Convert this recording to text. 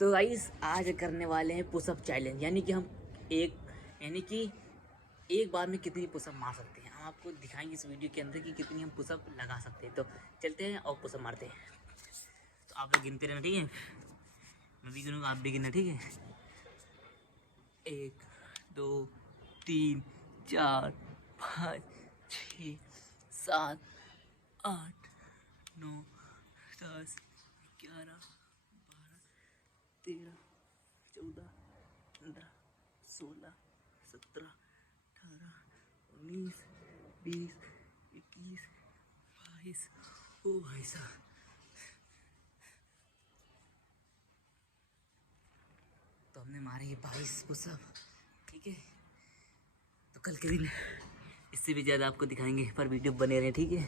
तो गाइस आज करने वाले हैं पुशअप चैलेंज, यानी कि एक बार में कितनी पुशअप मार सकते हैं। हम आपको दिखाएंगे इस वीडियो के अंदर कि कितनी हम पुशअप लगा सकते हैं। तो चलते हैं और पुशअप मारते हैं। तो आप लोग गिनते रहना, ठीक है? मैं भी गिनूँगा, आप भी गिनना, ठीक है? 1 2 3 4 5 6 7 8 9 10 11 12 13 14 15 16 17 18 19 20 21 22। ओ भाई साहब, तो हमने मारे ये 22 पुशअप, ठीक है? तो कल के दिन इससे भी ज़्यादा आपको दिखाएंगे, पर वीडियो बने रहे, ठीक है?